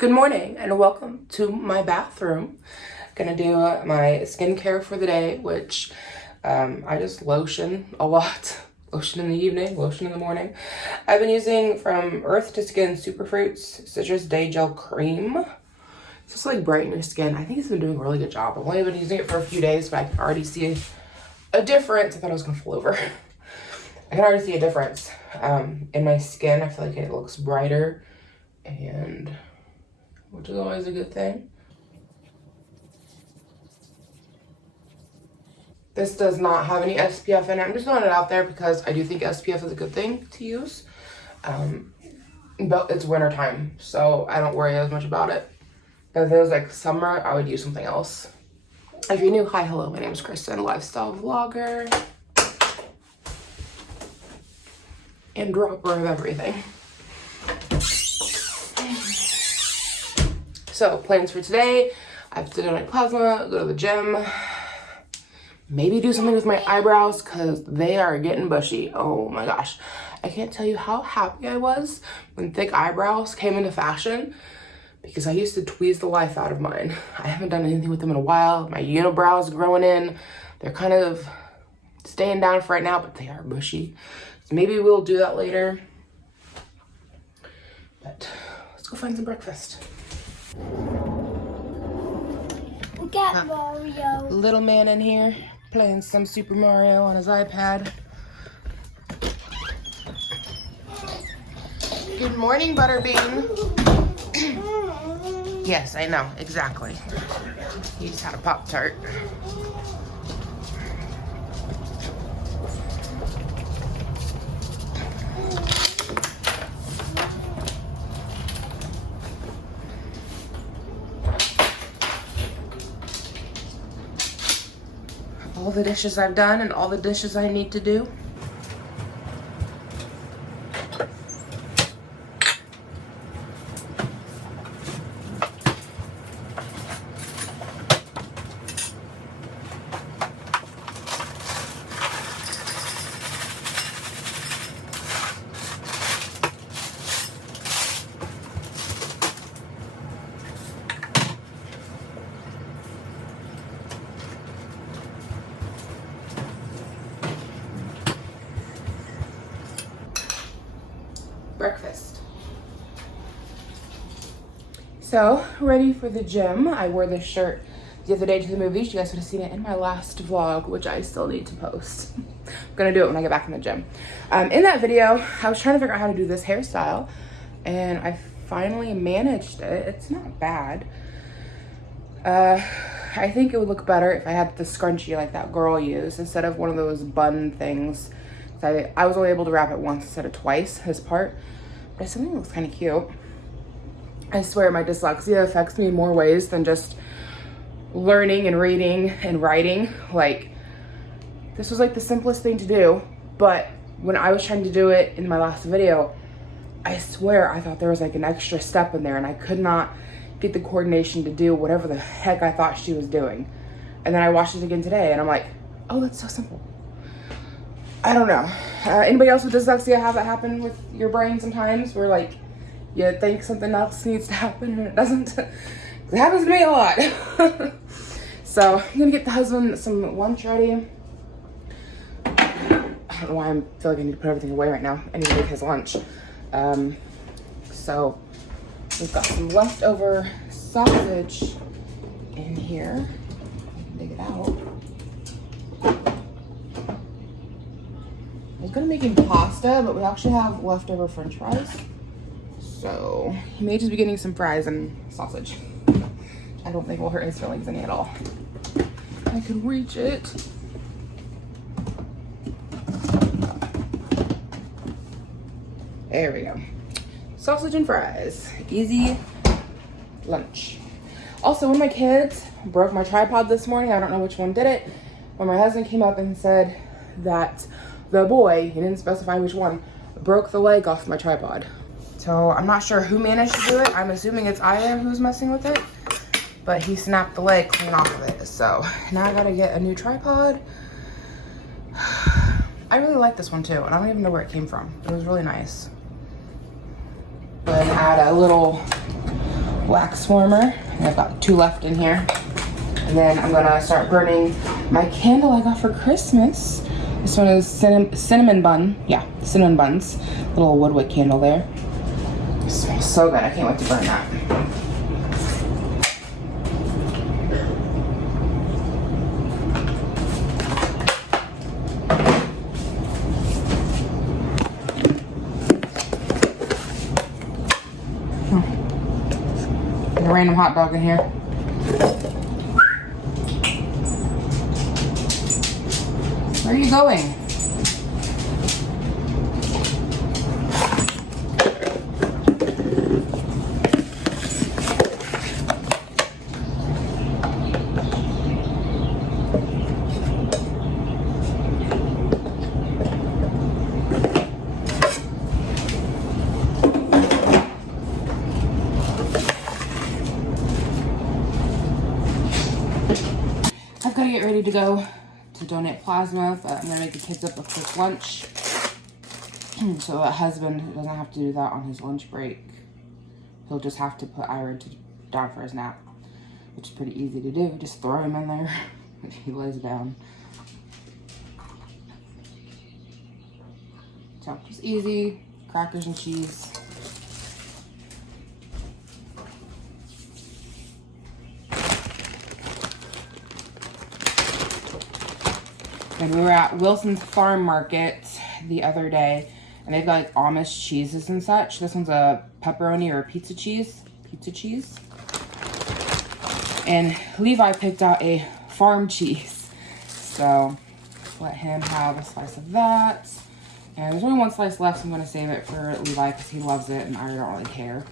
Good morning and welcome to my bathroom. Gonna do my skincare for the day, which I just lotion a lot. Lotion in the evening, lotion in the morning. I've been using from Earth to Skin Superfruits Citrus Day Gel Cream. It's just like brighten your skin. I think it's been doing a really good job. I've only been using it for a few days, but I can already see a difference. I thought I was gonna fall over. I can already see a difference in my skin. I feel like it looks brighter, and which is always a good thing. This does not have any SPF in it. I'm just throwing it out there because I do think SPF is a good thing to use. But it's winter time, so I don't worry as much about it. But if it was like summer, I would use something else. If you're new, hi, hello, my name is Cristin, lifestyle vlogger and dropper of everything. So plans for today, I have to donate plasma, go to the gym, maybe do something with my eyebrows because they are getting bushy. Oh my gosh. I can't tell you how happy I was when thick eyebrows came into fashion because I used to tweeze the life out of mine. I haven't done anything with them in a while. My unibrows growing in. They're kind of staying down for right now, but they are bushy. So maybe we'll do that later. But let's go find some breakfast. We got Mario. Little man in here playing some Super Mario on his iPad. Good morning, Butterbean. Yes, I know, exactly. He just had a Pop-Tart. All the dishes I've done and all the dishes I need to do. Breakfast. So, ready for the gym. I wore this shirt the other day to the movies. You guys would have seen it in my last vlog, which I still need to post. I'm gonna do it when I get back in the gym. In that video, I was trying to figure out how to do this hairstyle, and I finally managed it. It's not bad. I think it would look better if I had the scrunchie like that girl used instead of one of those bun things. I was only able to wrap it once instead of twice, this part. But I still think it looks kind of cute. I swear my dyslexia affects me in more ways than just learning and reading and writing. Like, this was like the simplest thing to do, but when I was trying to do it in my last video, I swear I thought there was like an extra step in there and I could not get the coordination to do whatever the heck I thought she was doing. And then I watched it again today and I'm like, oh, that's so simple. I don't know. Anybody else with dyslexia have that happen with your brain sometimes where like you think something else needs to happen and it doesn't? It happens to me a lot. So I'm gonna get the husband some lunch ready. I don't know why I feel like I need to put everything away right now. I need to make his lunch. So we've got some leftover sausage in here. I can dig it out. I was gonna make him pasta, but we actually have leftover French fries. So he may just be getting some fries and sausage. I don't think it will hurt his feelings any at all. I could reach it. There we go. Sausage and fries. Easy lunch. Also, one of my kids broke my tripod this morning. I don't know which one did it. When my husband came up and said that the boy, he didn't specify which one, broke the leg off my tripod. So I'm not sure who managed to do it. I'm assuming it's Aya who's messing with it, but he snapped the leg clean off of it. So now I gotta get a new tripod. I really like this one too, and I don't even know where it came from. It was really nice. And add a little wax warmer. And I've got 2 left in here. And then I'm gonna start burning my candle I got for Christmas. This one is cinnamon bun. Yeah, cinnamon buns. Little woodwick candle there. It smells so good. I can't wait to burn that. A random hot dog in here. Where are you going? I've got to get ready to go to donate plasma, but I'm gonna make the kids up a quick lunch so that husband doesn't have to do that on his lunch break. He'll just have to put Ira down for his nap, which is pretty easy to do. Just throw him in there if he lays down. So just easy, crackers and cheese. And we were at Wilson's Farm Market the other day, and they've got like Amish cheeses and such. This one's a pepperoni or a pizza cheese. And Levi picked out a farm cheese. So let him have a slice of that. And there's only 1 slice left, so I'm gonna save it for Levi because he loves it and I don't really care.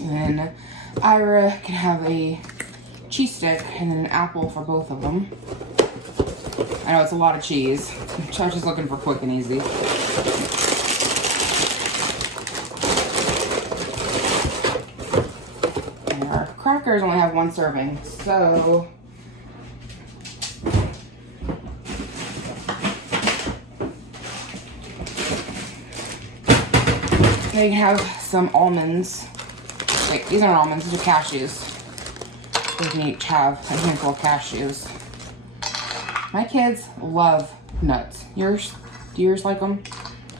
And then Ira can have a cheese stick and then an apple for both of them. I know it's a lot of cheese, so I was just looking for quick and easy. And our crackers only have 1 serving, so they can have some almonds. Wait, these aren't almonds, these are cashews. We can each have a handful of cashews. My kids love nuts. Do yours like them?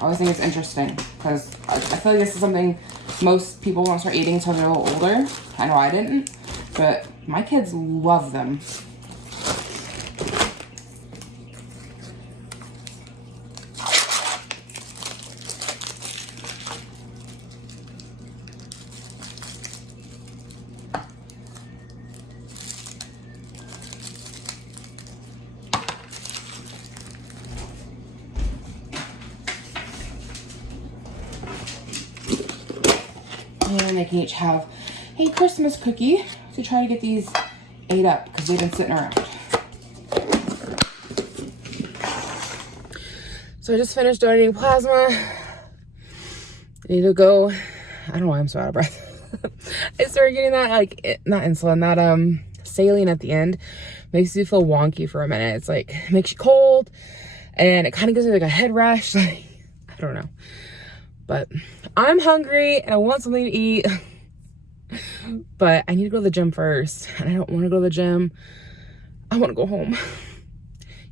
I always think it's interesting because I feel like this is something most people won't start eating until they're a little older. I know I didn't, but my kids love them. And they can each have a Christmas cookie to try to get these ate up because they've been sitting around. So I just finished donating plasma. I need to go. I don't know why I'm so out of breath. I started getting that, like, not insulin, that saline at the end. Makes you feel wonky for a minute. It's like, it makes you cold and it kind of gives me like a head rush. Like, I don't know. But I'm hungry and I want something to eat. But I need to go to the gym first. And I don't want to go to the gym. I want to go home.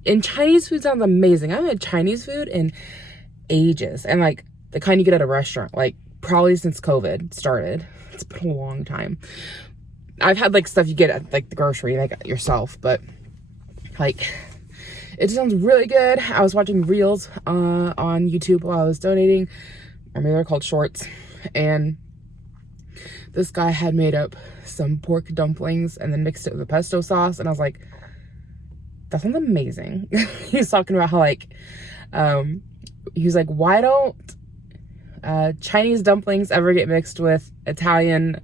And Chinese food sounds amazing. I haven't had Chinese food in ages. And like the kind you get at a restaurant. Like probably since COVID started. It's been a long time. I've had like stuff you get at like the grocery, like yourself. But like it sounds really good. I was watching reels on YouTube while I was donating. Or maybe they're called shorts. And this guy had made up some pork dumplings and then mixed it with a pesto sauce. And I was like, that sounds amazing. He was talking about how like, he was like, why don't Chinese dumplings ever get mixed with Italian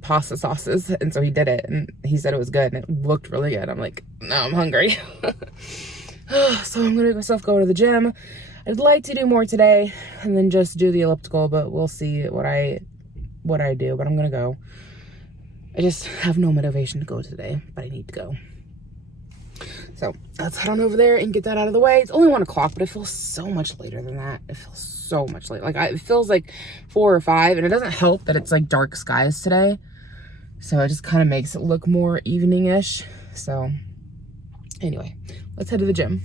pasta sauces? And so he did it and he said it was good and it looked really good. I'm like, no, I'm hungry. So I'm gonna myself go to the gym. I'd like to do more today and then just do the elliptical, but we'll see what I do, but I'm gonna go. I just have no motivation to go today, but I need to go. So let's head on over there and get that out of the way. It's only 1 o'clock, but it feels so much later than that. It feels so much later. Like it feels like 4 or 5, and it doesn't help that it's like dark skies today. So it just kind of makes it look more evening-ish. So anyway, let's head to the gym.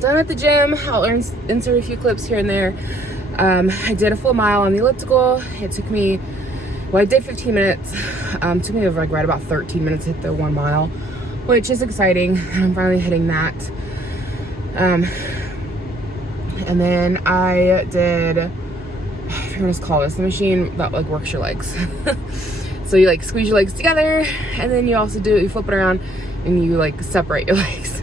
Done at the gym. I'll insert a few clips here and there. I did a full mile on the elliptical. It took me, well, I did 15 minutes. It took me over like right about 13 minutes to hit the 1 mile, which is exciting. I'm finally hitting that. And then I did, I forget what it's called. It's the machine that like works your legs. So you like squeeze your legs together, and then you also you flip it around and you like separate your legs.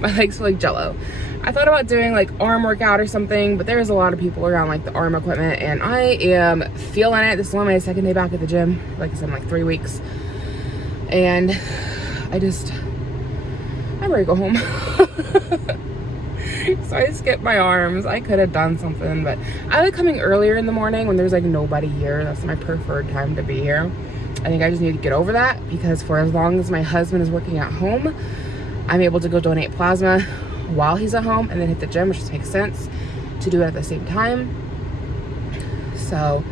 My legs feel like jello. I thought about doing like arm workout or something, but there's a lot of people around like the arm equipment, and I am feeling it. This is only my second day back at the gym. Like I said, in like 3 weeks. And I'm ready to go home. So I skipped my arms. I could have done something, but I like coming earlier in the morning when there's like nobody here. That's my preferred time to be here. I think I just need to get over that, because for as long as my husband is working at home, I'm able to go donate plasma while he's at home and then hit the gym, which just makes sense to do it at the same time. So,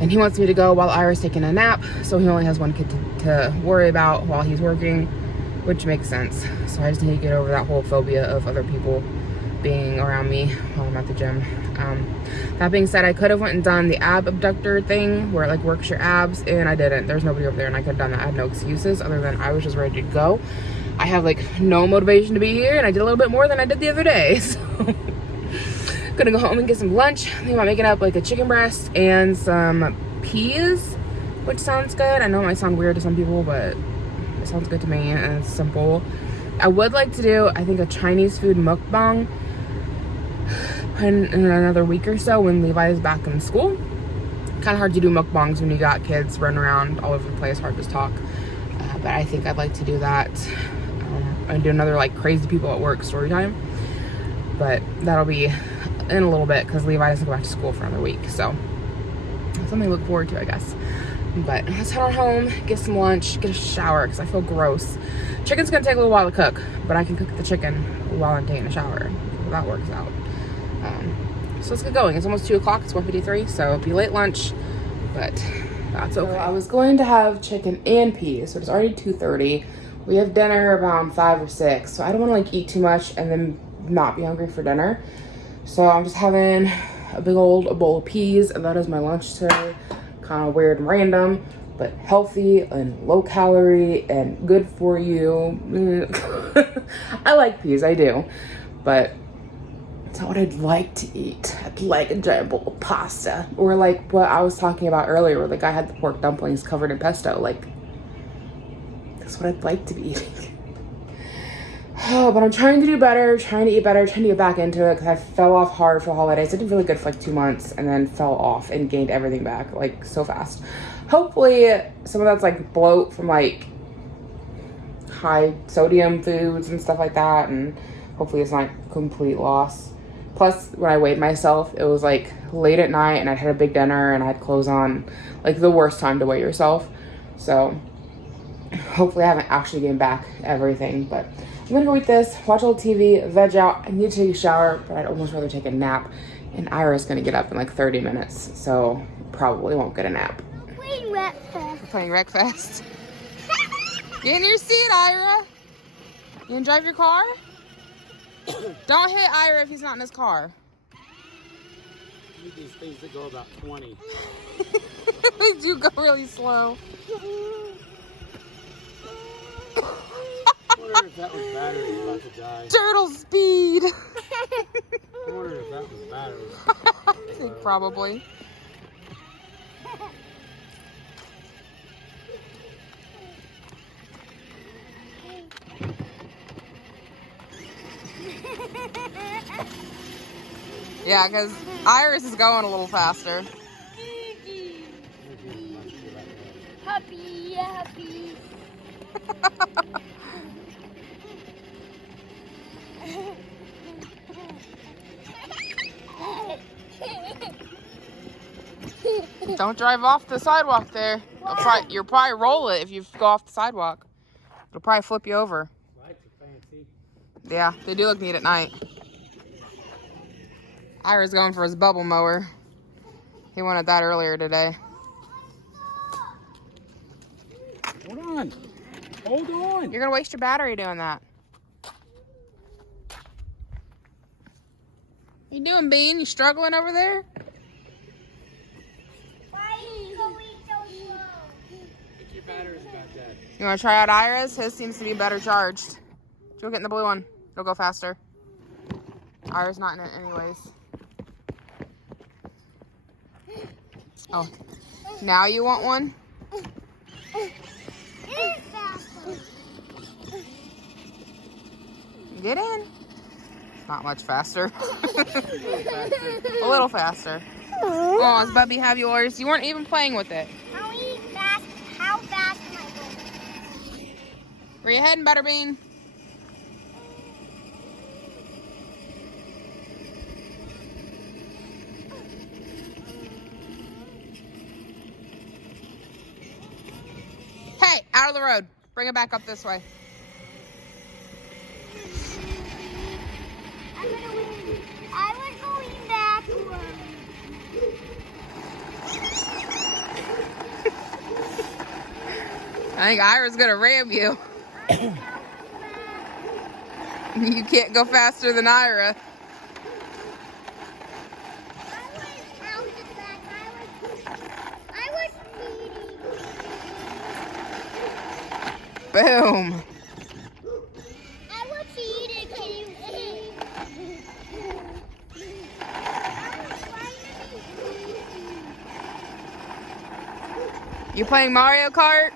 and he wants me to go while Ira's taking a nap, so he only has 1 kid to worry about while he's working, which makes sense. So I just need to get over that whole phobia of other people being around me while I'm at the gym. That being said, I could have went and done the ab abductor thing where it like works your abs, and I didn't. There's nobody over there, and I could have done that. I had no excuses other than I was just ready to go. I have like no motivation to be here, and I did a little bit more than I did the other day. So gonna go home and get some lunch. I think about making up like a chicken breast and some peas, which sounds good. I know it might sound weird to some people, but it sounds good to me, and it's simple. I would like to do, I think, a Chinese food mukbang in another week or so when Levi is back in school. Kind of hard to do mukbangs when you got kids running around all over the place, hard to talk. But I think I'd like to do that. And do another like crazy people at work story time. But that'll be in a little bit because Levi doesn't go back to school for another week. So something to look forward to, I guess. But let's head on home, get some lunch, get a shower because I feel gross. Chicken's gonna take a little while to cook, but I can cook the chicken while I'm taking a shower. So that works out. So let's get going. It's almost 2 o'clock. It's 1:53, so it'll be late lunch, but that's okay. So I was going to have chicken and peas, so it's already 2:30. We have dinner around 5 or 6, so I don't want to like eat too much and then not be hungry for dinner. So I'm just having a big old bowl of peas, and that is my lunch today. Kind of weird and random, but healthy and low calorie and good for you. I like peas, I do, but it's not what I'd like to eat. I'd like a giant bowl of pasta, or like what I was talking about earlier, where the guy had the pork dumplings covered in pesto. Like, that's what I'd like to be eating. Oh, but I'm trying to do better, trying to eat better, trying to get back into it, because I fell off hard for the holidays. I did really good for like 2 months and then fell off and gained everything back like so fast. Hopefully some of that's like bloat from like high sodium foods and stuff like that, and hopefully it's not complete loss. Plus, when I weighed myself, it was like late at night and I had a big dinner and I had clothes on, like the worst time to weigh yourself. So hopefully I haven't actually gained back everything, but I'm gonna go eat this, watch a little TV, veg out. I need to take a shower, but I'd almost rather take a nap. And Ira's gonna get up in like 30 minutes, so probably won't get a nap. We're playing Wreckfest. We're playing Wreckfest. Get in your seat, Ira. You gonna drive your car? Don't hit Ira if he's not in his car. I need these things that go about 20. They do go really slow. I wonder if that was battery about to die. Turtle speed. I wonder if that was battery. I think probably. Yeah, because Iris is going a little faster. Happy, happy. Don't drive off the sidewalk there. You'll probably roll it if you go off the sidewalk. It'll probably flip you over. Lights are fancy. Yeah, they do look neat at night. Ira's going for his bubble mower. He wanted that earlier today. Hold on. Hold on. You're gonna waste your battery doing that. What you doing, Bean? You struggling over there? Why are you going so slow? I think your battery's about dead. You wanna try out Ira's? His seems to be better charged. Go get in the blue one. It'll go faster. Ira's not in it anyways. Oh, now you want one? Get in. Not much faster. A little faster. Oh, does Bubby have yours? You weren't even playing with it. How fast am I going? Where you heading, Butterbean? Hey, out of the road. Bring it back up this way. I'm gonna win. I was going backwards. I think Ira's gonna ram you. You can't go faster than Ira. I was speeding. Boom. I was cheating. Can you see? You playing Mario Kart?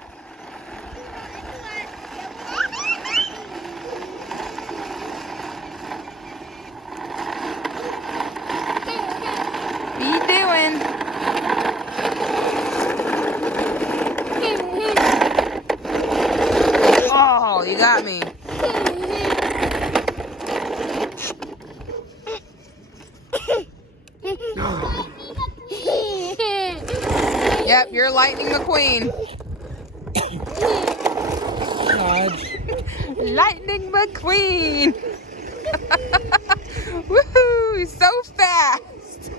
What are you doing? Oh, you got me. Yep, you're Lightning McQueen. Lightning McQueen. Woohoo, he's so fast.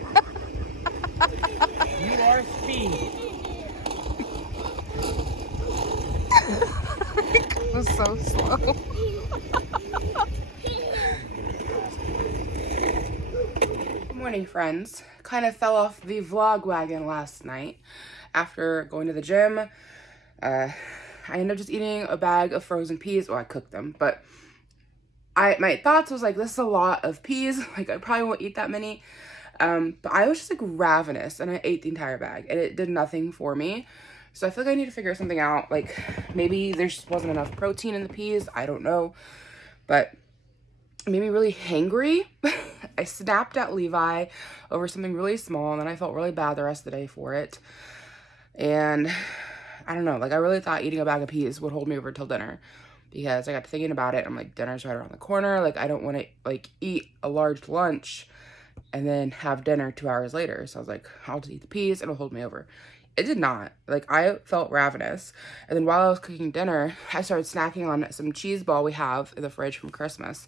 You are speed. It was so slow. Good morning, friends. Kind of fell off the vlog wagon last night after going to the gym. I ended up just eating a bag of frozen peas. Well, I cooked them, but my thoughts was like, this is a lot of peas. Like, I probably won't eat that many. But I was just like ravenous and I ate the entire bag and it did nothing for me. So I feel like I need to figure something out. Like, maybe there just wasn't enough protein in the peas. I don't know. But it made me really hangry. I snapped at Levi over something really small and then I felt really bad the rest of the day for it. And I don't know, like I really thought eating a bag of peas would hold me over till dinner because I got thinking about it. I'm like, dinner's right around the corner. Like, I don't want to like eat a large lunch and then have dinner 2 hours later. So I was like, I'll just eat the peas and it'll hold me over. It did not. Like, I felt ravenous. And then while I was cooking dinner, I started snacking on some cheese ball we have in the fridge from Christmas.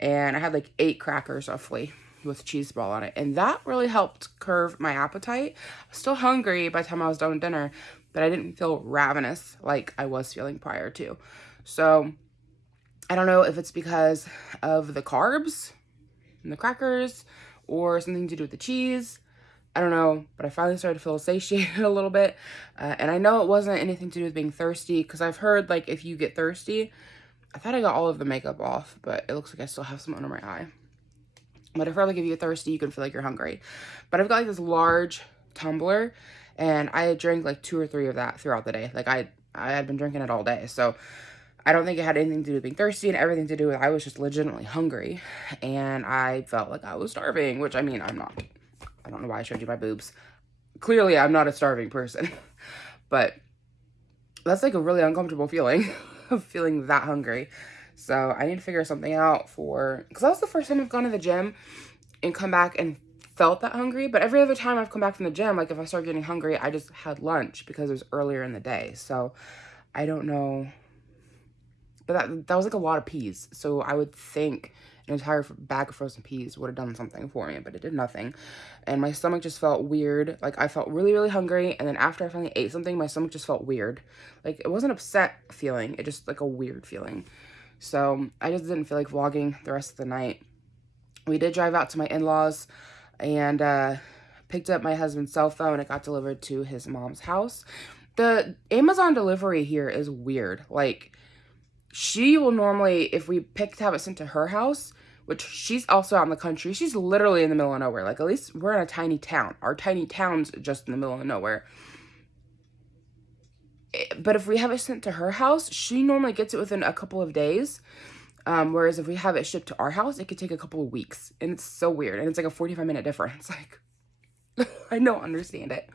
And I had like 8 crackers roughly with cheese ball on it. And that really helped curb my appetite. I was still hungry by the time I was done with dinner, but I didn't feel ravenous like I was feeling prior to. So I don't know if it's because of the carbs and the crackers or something to do with the cheese. I don't know, but I finally started to feel satiated a little bit. And I know it wasn't anything to do with being thirsty because I've heard like if you get thirsty, I thought I got all of the makeup off, but it looks like I still have some under my eye. But if like if you get thirsty, you can feel like you're hungry. But I've got like this large tumbler and I drank like 2 or 3 of that throughout the day. Like I had been drinking it all day. So I don't think it had anything to do with being thirsty and everything to do with I was just legitimately hungry. And I felt like I was starving, which I mean, I'm not. I don't know why I showed you my boobs. Clearly, I'm not a starving person. But that's like a really uncomfortable feeling of feeling that hungry. So I need to figure something out because that was the first time I've gone to the gym and come back and felt that hungry. But every other time I've come back from the gym, like if I start getting hungry, I just had lunch because it was earlier in the day. So I don't know. But that was like a lot of peas. So I would think an entire bag of frozen peas would have done something for me, but it did nothing. And my stomach just felt weird. Like I felt really, really hungry. And then after I finally ate something, my stomach just felt weird. Like it wasn't upset feeling. It just like a weird feeling. So I just didn't feel like vlogging the rest of the night. We did drive out to my in-laws and picked up my husband's cell phone. It got delivered to his mom's house. The Amazon delivery here is weird. Like, she will normally, if we pick to have it sent to her house, which she's also out in the country, she's literally in the middle of nowhere. Like, at least we're in a tiny town. Our tiny town's just in the middle of nowhere. But if we have it sent to her house, she normally gets it within a couple of days. Whereas if we have it shipped to our house, it could take a couple of weeks. And it's so weird. And it's like a 45-minute difference. Like, I don't understand it.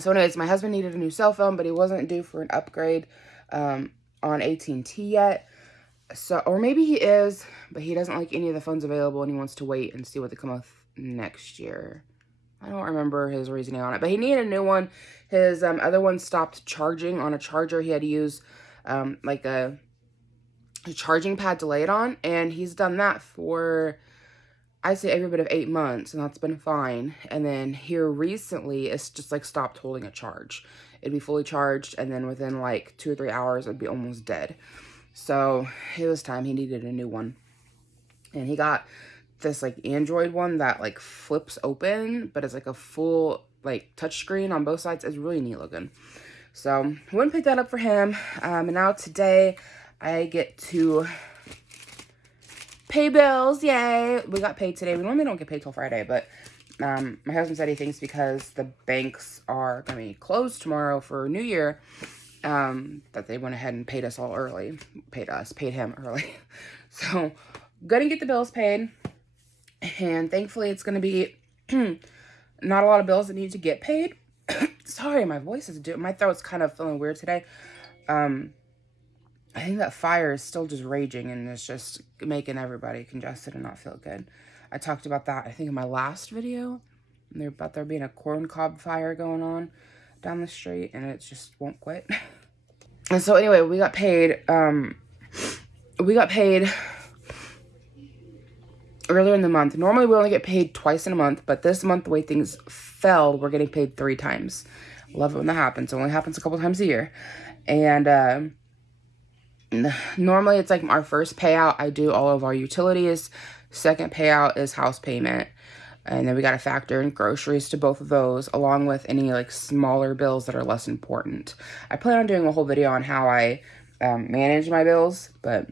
So anyways, my husband needed a new cell phone, but he wasn't due for an upgrade on AT&T yet. So, or maybe he is, but he doesn't like any of the phones available and he wants to wait and see what they come with next year. I don't remember his reasoning on it, but he needed a new one. His other one stopped charging on a charger. He had to use like a charging pad to lay it on, and he's done that for, I'd say, every bit of 8 months, and that's been fine. And then here recently, it's just like stopped holding a charge. It'd be fully charged, and then within like 2 or 3 hours, it'd be almost dead. So it was time. He needed a new one, and he got this like Android one that like flips open, but it's like a full like touchscreen on both sides. It's really neat looking. So I went and picked that up for him. And now today I get to pay bills. Yay. We got paid today. We normally don't get paid till Friday, but my husband said he thinks because the banks are going to be closed tomorrow for New Year, that they went ahead and paid us all early. Paid him early. So gonna get the bills paid. And thankfully it's going to be not a lot of bills that need to get paid. Sorry, my voice is my throat's kind of feeling weird today. I think that fire is still just raging and it's just making everybody congested and not feel good. I talked about that, I think, in my last video. About there being a corn cob fire going on down the street and it just won't quit. And so anyway, we got paid earlier in the month. Normally we only get paid twice in a month, but this month, the way things fell, we're getting paid 3 times. Love it when that happens. It only happens a couple times a year. And normally it's like our first payout, I do all of our utilities. Second payout is house payment. And then we got to factor in groceries to both of those, along with any like smaller bills that are less important. I plan on doing a whole video on how I manage my bills, but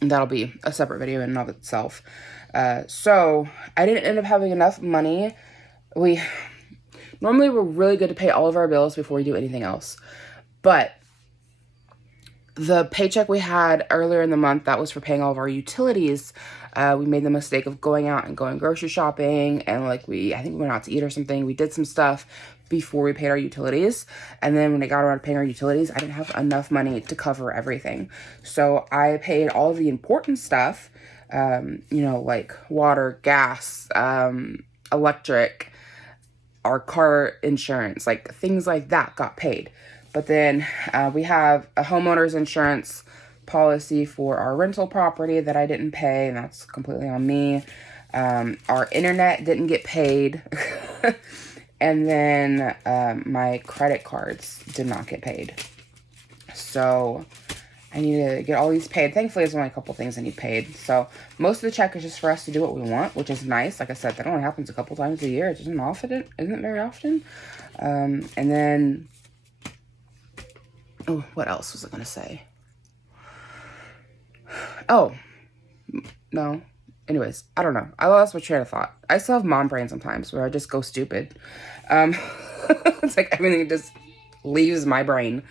that'll be a separate video in and of itself. So I didn't end up having enough money. Normally we're really good to pay all of our bills before we do anything else. But the paycheck we had earlier in the month, that was for paying all of our utilities. We made the mistake of going out and going grocery shopping, and like I think we went out to eat or something. We did some stuff before we paid our utilities, and then when it got around to paying our utilities, I didn't have enough money to cover everything. So I paid all of the important stuff, like water, gas, electric, our car insurance, like things like that got paid. But then we have a homeowner's insurance policy for our rental property that I didn't pay, and that's completely on me. Our internet didn't get paid. And then my credit cards did not get paid. So I need to get all these paid. Thankfully, there's only a couple things I need paid. So most of the check is just for us to do what we want, which is nice. Like I said, that only happens a couple times a year. It isn't very often. And then, oh, what else was I going to say? Oh, no. Anyways, I don't know. I lost my train of thought. I still have mom brain sometimes where I just go stupid. It's like everything just leaves my brain.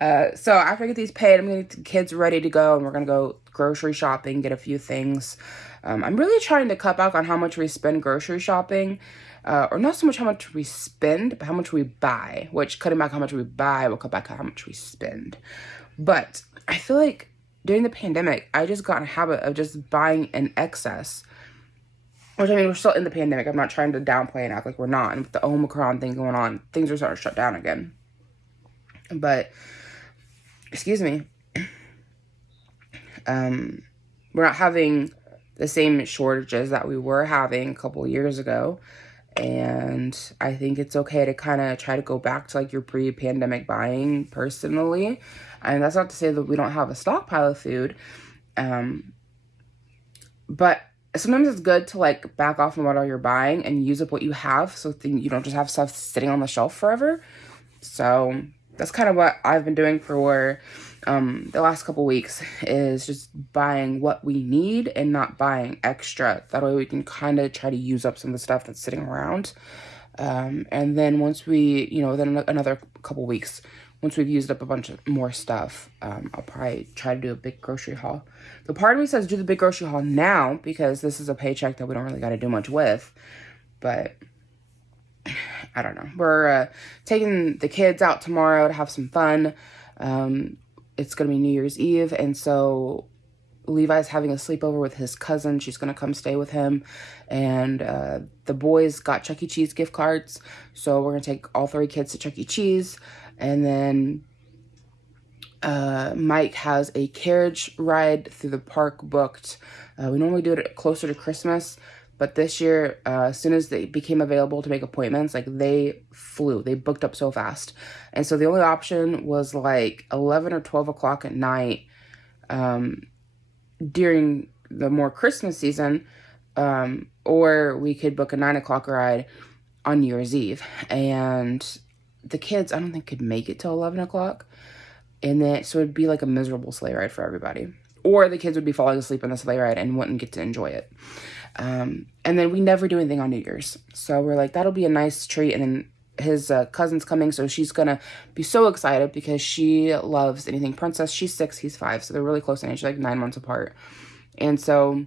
So after I get these paid, I'm gonna get the kids ready to go, and we're gonna go grocery shopping, get a few things. I'm really trying to cut back on how much we spend grocery shopping, or not so much how much we spend, but how much we buy, which cutting back how much we buy will cut back how much we spend. But I feel like during the pandemic, I just got in a habit of just buying in excess. Which, I mean, we're still in the pandemic. I'm not trying to downplay and act like we're not. And with the Omicron thing going on, things are starting to shut down again. But, excuse me, we're not having the same shortages that we were having a couple of years ago. And I think it's okay to kind of try to go back to like your pre-pandemic buying personally. And that's not to say that we don't have a stockpile of food. But sometimes it's good to like back off on what all you're buying and use up what you have, so you don't just have stuff sitting on the shelf forever. So that's kind of what I've been doing for the last couple weeks, is just buying what we need and not buying extra. That way we can kind of try to use up some of the stuff that's sitting around. And then once we, then another couple weeks, once we've used up a bunch of more stuff, I'll probably try to do a big grocery haul. The part of me says do the big grocery haul now, because this is a paycheck that we don't really got to do much with. But I don't know. We're taking the kids out tomorrow to have some fun. It's going to be New Year's Eve, and so Levi's having a sleepover with his cousin. She's going to come stay with him. And the boys got Chuck E. Cheese gift cards, so we're going to take all 3 kids to Chuck E. Cheese. And then Mike has a carriage ride through the park booked. We normally do it closer to Christmas, but this year, as soon as they became available to make appointments, like they booked up so fast. And so the only option was like 11 or 12 o'clock at night during the more Christmas season, or we could book a 9 o'clock ride on New Year's Eve. And the kids, I don't think, could make it till 11 o'clock. And then, so it'd be like a miserable sleigh ride for everybody. Or the kids would be falling asleep on the sleigh ride and wouldn't get to enjoy it. And then we never do anything on New Year's. So we're like, that'll be a nice treat. And then his cousin's coming, so she's gonna be so excited because she loves anything princess. She's 6, he's 5, so they're really close in age, like 9 months apart. And so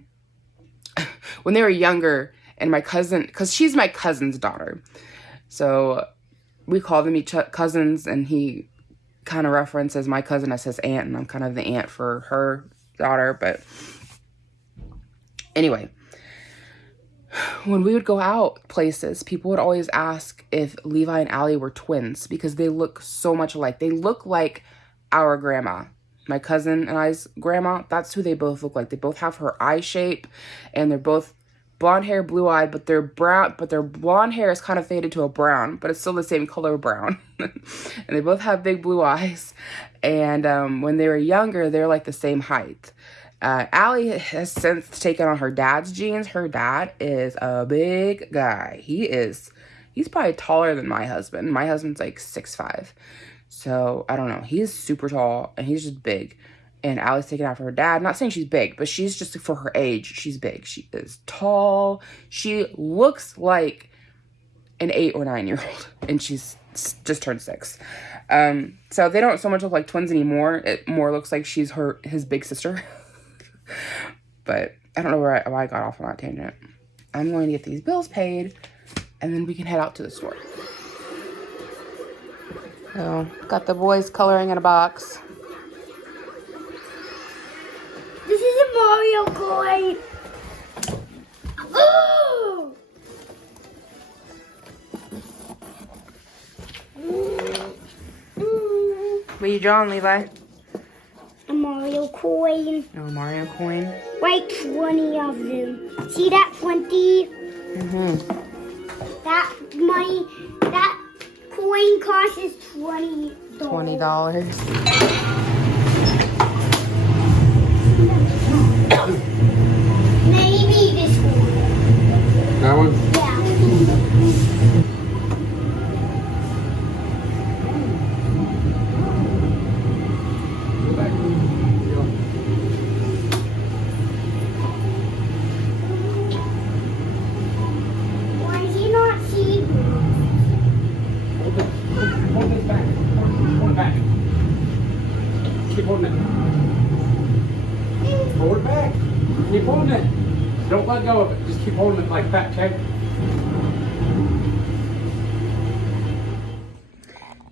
when they were younger, and my cousin, because she's my cousin's daughter, so we call them each cousins, and he kind of references my cousin as his aunt, and I'm kind of the aunt for her daughter. But anyway, when we would go out places, people would always ask if Levi and Allie were twins, because they look so much alike. They look like our grandma. My cousin and I's grandma, that's who they both look like. They both have her eye shape, and they're both blonde hair, blue-eyed, but they're brown, but their blonde hair is kind of faded to a brown, but it's still the same color brown. And they both have big blue eyes. And when they were younger, they were like the same height. Allie has since taken on her dad's genes. Her dad is a big guy. He's probably taller than my husband. My husband's like 6'5". So I don't know. He's super tall, and he's just big. And Allie's taken after her dad. Not saying she's big, but she's just, for her age, she's big. She is tall. She looks like an 8 or 9 year old, and she's just turned 6. So they don't so much look like twins anymore. It more looks like she's his big sister. But I don't know why I got off on that tangent. I'm going to get these bills paid, and then we can head out to the store. So, got the boys coloring in a box. This is a Mario coin. Oh! What are you drawing, Levi? A Mario coin. Oh, Mario coin. Like 20 of them. See that 20? Mm-hmm. That money, that coin costs $20. $20. Maybe this one. That one? Yeah. Why is he not seeing? Hold this back. it back. Keep holding it. Hold it back. Keep holding it. Don't let go of it. Just keep holding it like that, okay?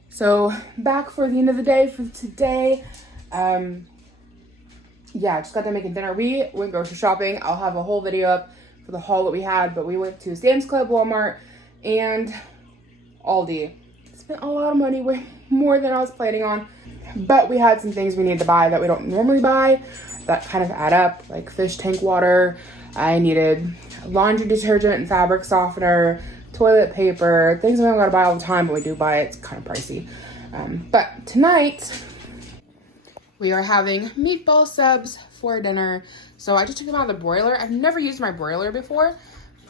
So back for the end of the day for today. Yeah, just got done making dinner. We went grocery shopping. I'll have a whole video up for the haul that we had, but we went to Sam's Club, Walmart, and Aldi. Spent a lot of money, way more than I was planning on, but we had some things we needed to buy that we don't normally buy that kind of add up, like fish tank water. I needed laundry detergent and fabric softener, toilet paper, things we don't gotta buy all the time, but we do buy it. It's kind of pricey. But tonight, we are having meatball subs for dinner. So I just took them out of the broiler. I've never used my broiler before,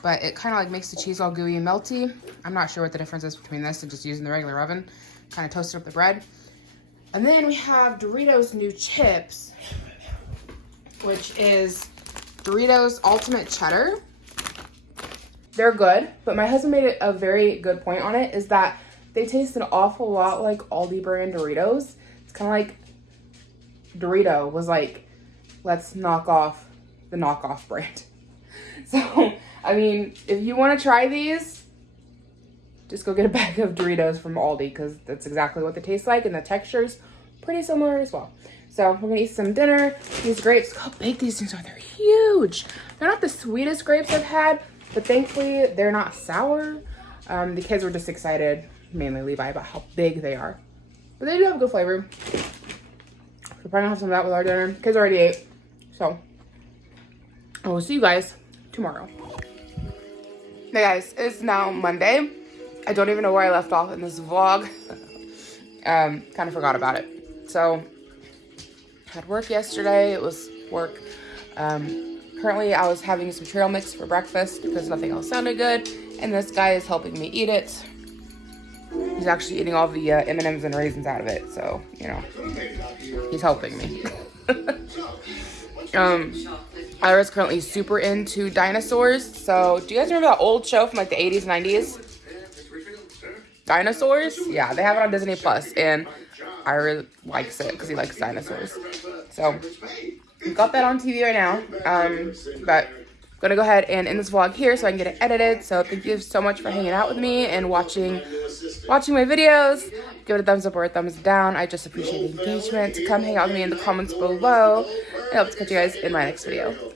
but it kind of like makes the cheese all gooey and melty. I'm not sure what the difference is between this and just using the regular oven. Kind of toasted up the bread. And then we have Doritos New Chips, which is Doritos Ultimate Cheddar. They're good, but my husband made a very good point on it, is that they taste an awful lot like Aldi brand Doritos. It's kind of like Dorito was like, let's knock off the knockoff brand. So, I mean, if you want to try these, just go get a bag of Doritos from Aldi, because that's exactly what they taste like, and the texture's pretty similar as well. So we're gonna eat some dinner. These grapes, look how big these things are. They're huge. They're not the sweetest grapes I've had, but thankfully they're not sour. The kids were just excited, mainly Levi, about how big they are. But they do have a good flavor. We're probably gonna have some of that with our dinner. Kids already ate. So I will see you guys tomorrow. Hey guys, it's now Monday. I don't even know where I left off in this vlog. Kind of forgot about it. So had work yesterday. It was work. Currently I was having some trail mix for breakfast because nothing else sounded good, and this guy is helping me eat it. He's actually eating all the M&Ms and raisins out of it, so you know, he's helping me. Ira's currently super into dinosaurs. So do you guys remember that old show from like the 80s, 90s? Dinosaurs? Yeah, they have it on Disney Plus, and Ira likes it because he likes dinosaurs. So we've got that on TV right now. But I'm gonna go ahead and end this vlog here so I can get it edited. So thank you so much for hanging out with me and watching my videos. Give it a thumbs up or a thumbs down. I just appreciate the engagement. Come hang out with me in the comments below. I hope to catch you guys in my next video.